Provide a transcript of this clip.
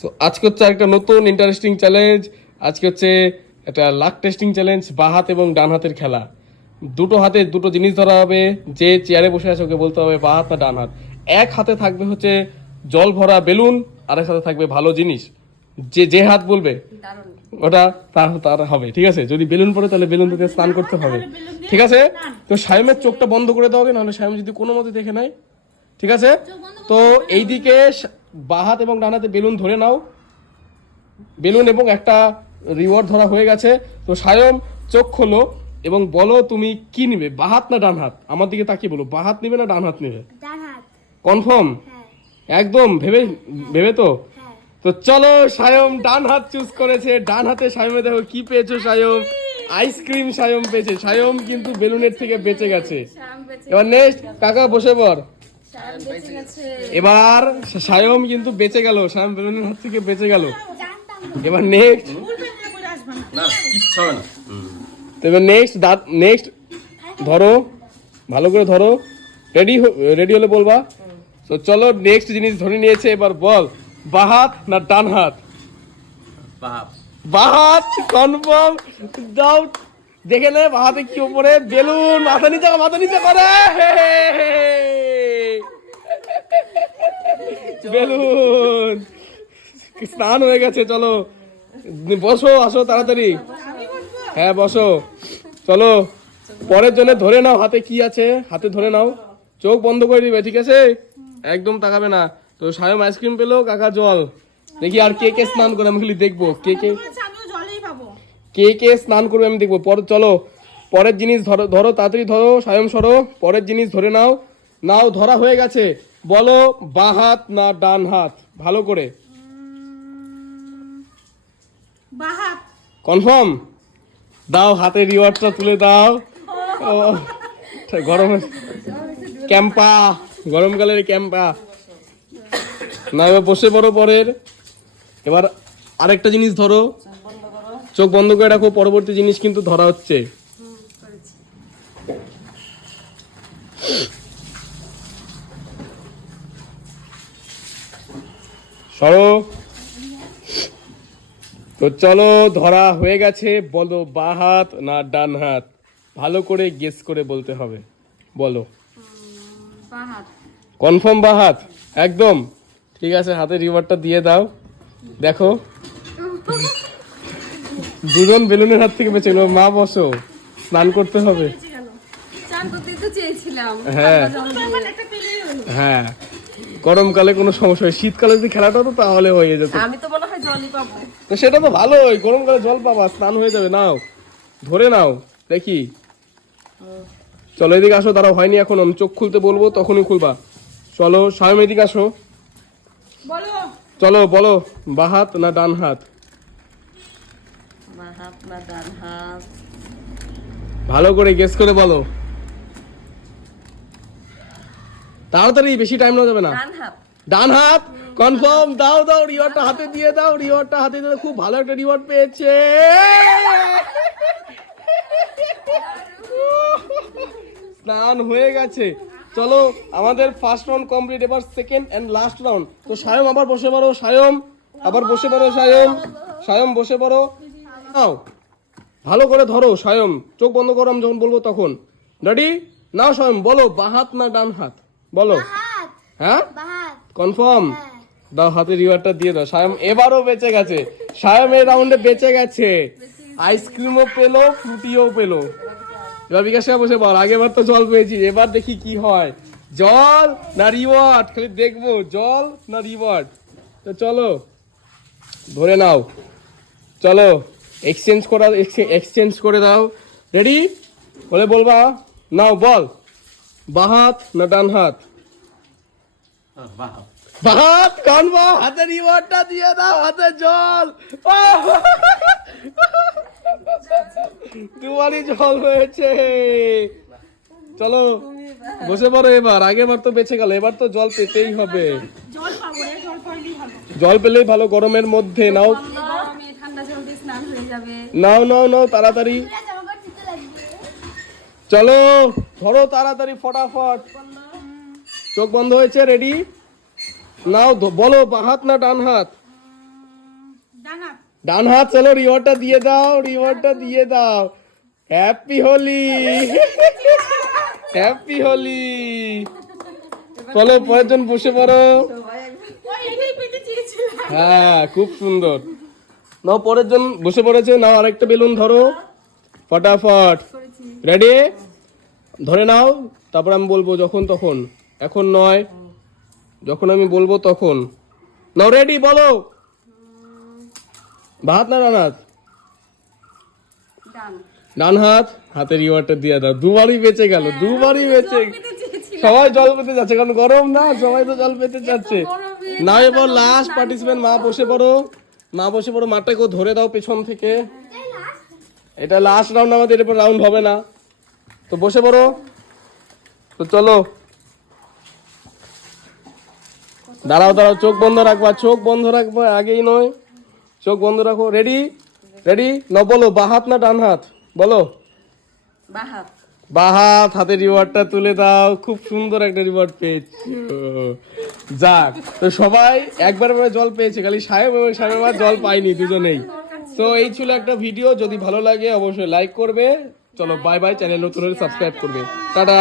So আজকে হচ্ছে একটা নতুন ইন্টারেস্টিং চ্যালেঞ্জ। আজকে হচ্ছে একটা লাক টেস্টিং চ্যালেঞ্জ, বাঁ হাত এবং ডান হাতের খেলা। দুটো হাতে দুটো জিনিস ধরা হবে। যে চেয়ারে বসে আছে ওকে বলতে হবে বাঁ হাত না ডান হাত। এক হাতে থাকবে হচ্ছে জল ভরা বেলুন, আরেক হাতে থাকবে ভালো জিনিস। যে যে হাত বলবে ওটা তার তার হবে, ঠিক আছে? যদি বেলুন পড়ে তাহলে বেলুন থেকে স্নান করতে হবে, ঠিক আছে? তো সায়মের চোখটা বন্ধ করে দেওয়া হবে, নাহলে সায়ম যদি কোনো মতে দেখে নেয়, ঠিক আছে? তো এইদিকে বাঁ হাত এবং ডান হাতে বেলুন ধরে নাও, বেলুন এবং একটা রিওয়ার্ড ধরা হয়ে গেছে। তো সায়ম চোখ খোলো এবং বলো তুমি কি নিবে, বাঁ হাত না ডান হাত? আমার দিকে তাকিয়ে বলো, বাঁ হাত নিবে না ডান হাত নিবে? ডান হাত। কনফার্ম? হ্যাঁ। একদম ভেবে ভেবে তো? হ্যাঁ। তো চলো, সায়ম ডান হাত চুজ করেছে। ডান হাতে সায়মে দেখো কি পেয়েছো সায়ম, আইসক্রিম সায়ম পেয়েছে। সায়ম কিন্তু বেলুনের থেকে বেঁচে গেছে। এবার নেক্সট কাকা বসে পড়। এবার সায়ম কিন্তু বেঁচে গেল, সায়ম বেলুনের হাত থেকে বেঁচে গেল। এবার নেক্সট তো এবার নেক্সট ধরো, ভালো করে ধরো। রেডি হলে বলবা। তো চলো, নেক্সট জিনিস ধরে নিয়েছে। এবার বল, বাঁ হাত না ডান হাত? বাঁ হাত কনফার্ম। দাও দেখে নে বাঁ হাতে কি উপরে বেলুন, মাথা নিচে করে বেলুন স্নান হয়ে গেছে। চলো বসো, আসো তাড়াতাড়ি। হ্যাঁ বসো, চলো পরের জন্য ধরে নাও হাতে কি আছে, হাতে ধরে নাও। চোখ বন্ধ করে দিবে, ঠিক আছে? একদম তাকাবে না। তো সায়ম আইসক্রিম পেলো, কাকা জল। দেখি আর কে কে স্নান করে, আমি খালি দেখবো কে কে স্নান করবে, আমি দেখবো। চলো পরের জিনিস ধরো, ধরো তাড়াতাড়ি ধরো। সায়ম সরো, পরের জিনিস ধরে নাও। নাও ধরা হয়ে গেছে। বলো বাঁ হাত না ডান হাত, ভালো করে। বাঁ হাত। কনফার্ম? দাও হাতে রিওয়ার্ডটা তুলে দাও। ও, গরম ক্যাম্পা, গরমকালের ক্যাম্পা। না এবার বসে পড়ো পরের। এবার আরেকটা জিনিস ধরো, চোখ বন্ধ করে রাখো। পরবর্তী জিনিস কিন্তু ধরা হচ্ছে। সরো। তো চলো ধরা হয়ে গেছে। বলো বাঁ হাত না ডান হাত, ভালো করে গেস করে বলতে হবে। বলো। কনফার্ম বাঁ হাত? একদম ঠিক আছে, হাতে রিওয়ার্ডটা দিয়ে দাও। দেখো দুজন বেলুনের হাত থেকে বেঁচে গেল। মা বসো, স্নান করতে হবে। হ্যাঁ হ্যাঁ, গরমকালে কোনো সমস্যা হয়, শীতকালে যদি খেলাটা হতো তাহলে হয়ে যেত। আমি তো মনে হয় জলই পাবো। তো সেটা তো ভালোই, গরমকালে জল পাবা, স্নান হয়ে যাবে। নাও ধরে নাও দেখি। চলো এদিকে আসো, দাঁড়াও হয়নি এখন, আমি চোখ খুলতে বলবো তখনই খুলবা। চলো সায়ম এদিকে আসো। চলো বলো বাঁ হাত না ডান হাত? বাঁ হাত না ডান হাত? ভালো করে গেস করে বলো, তাড়াতাড়ি, বেশি টাইম নেওয়া যাবে না। ডান হাত। ডান হাত কনফার্ম। দাও দাও রিওয়ার্ডটা হাতে দিয়ে দাও, রিওয়ার্ডটা হাতে দিয়ে দাও। খুব ভালো একটা রিওয়ার্ড পেয়েছে। স্নান হয়ে গেছে। চলো আমাদের ফার্স্ট রাউন্ড কমপ্লিট, এবার সেকেন্ড এন্ড লাস্ট রাউন্ড। তো সায়ম আবার বসে পড়ো, সায়ম আবার বসে পড়ো, সায়ম বসে পড়ো। নাও ভালো করে ধরো সায়ম, চোখ বন্ধ করো আমি যখন বলবো তখন। রেডি? নাও সায়ম বলো বাঁ হাত না ডান হাত, বলো। হাত। হ্যাঁ বাঁ হাত। কনফার্ম? হ্যাঁ। দাও হাতে রিওয়ার্ডটা দিয়ে দাও। সায়ম এবারও বেঁচে গেছে, সায়ম এই রাউন্ডে বেঁচে গেছে। আইসক্রিমও পেলো, ফ্রুটিও পেলো। এবার বিকাশে বসে বল, আগেবার তো জল পেয়েছি, এবার দেখি কি হয়। জল না রিওয়ার্ড, খালি দেখবো জল না রিওয়ার্ড। তো চলো ধরে নাও, চলো এক্সচেঞ্জ করে দাও। রেডি বলে বলবা। নাও বল, বাঁ হাত না ডান হাত? বাঁ হাত কনফার্ম। হাতে রিওয়ার্ডটা দিয়ে দাও, হাতে জল। দুবারই জল হয়েছে। চলো বসে পড়ো এবার, আগেবার তো বেঁচে গেল, এবার তো জল পেতেই হবে। জল পেলেই ভালো গরমের মধ্যে। নাও ঠান্ডা জল দিয়ে স্নান হয়ে যাবে। নাও নাও নাও তাড়াতাড়ি। চলো ধরো তাড়াতাড়ি ফটাফট। চোখ বন্ধ হয়েছে, রেডি? নাও বলো বাঁ হাত না ডান হাত? ডান হাত, চলো রিওয়ার্ডটা দিয়ে দাও, রিওয়ার্ডটা দিয়ে দাও। Happy Holi, happy Holi. চলো পরের জন বসে পড়ো। ওই এটাই পেতে চেয়েছিলাম। হ্যাঁ, খুব সুন্দর। নাও পরের জন বসে পড়েছে, নাও আরেকটা বেলুন ধরো ফটাফট। রেডি? ধরে নাও, তারপর আমি বলবো যখন তখন, এখন নয়, যখন আমি বলবো তখন। নাও রেডি, বলো। বাহাত না ডান হাত? ডান। ডান হাত, হাতের রিওয়ার্ডটা দিয়ে দাও। দুবারই বেঁচে গেল, দুবারই বেঁচে। পেতে চেয়েছিলাম। সবাই জল পেতে যাচ্ছে, কারণ গরম না, সবাই তো জল পেতে যাচ্ছে। গরমে না, এবার লাস্ট পার্টিসিপেন্ট মা বসে পড়ো, মা বসে পড়ো, মাঠটাকে ধরে দাও পেছন থেকে। এটা লাস্ট রাউন্ড আমাদের, এরপর রাউন্ড হবে না, তো বসে পড়ো। তো চলো, দাঁড়াও দাঁড়াও, চোখ বন্ধ রাখবা, চোখ বন্ধ রাখবা, আগেই নয়, চোখ বন্ধ রাখো। রেডি? রেডি? না, বলো বাঁ হাত না ডান হাত, বলো। বাহাত। বাঁ হাত, হাতের রিওয়ার্ডটা তুলে দাও। খুব সুন্দর একটা রিওয়ার্ড পেয়েছি। যাক, তো সবাই একবার করে জল পেয়েছে, খালি সাহেব এবং সাহেবা জল পায়নি, দুজনেই। তো এই ছিল একটা ভিডিও, যদি ভালো লাগে অবশ্যই লাইক করবে। চলো বাই বাই, চ্যানেল নতুন হলে সাবস্ক্রাইব করবে। টাটা।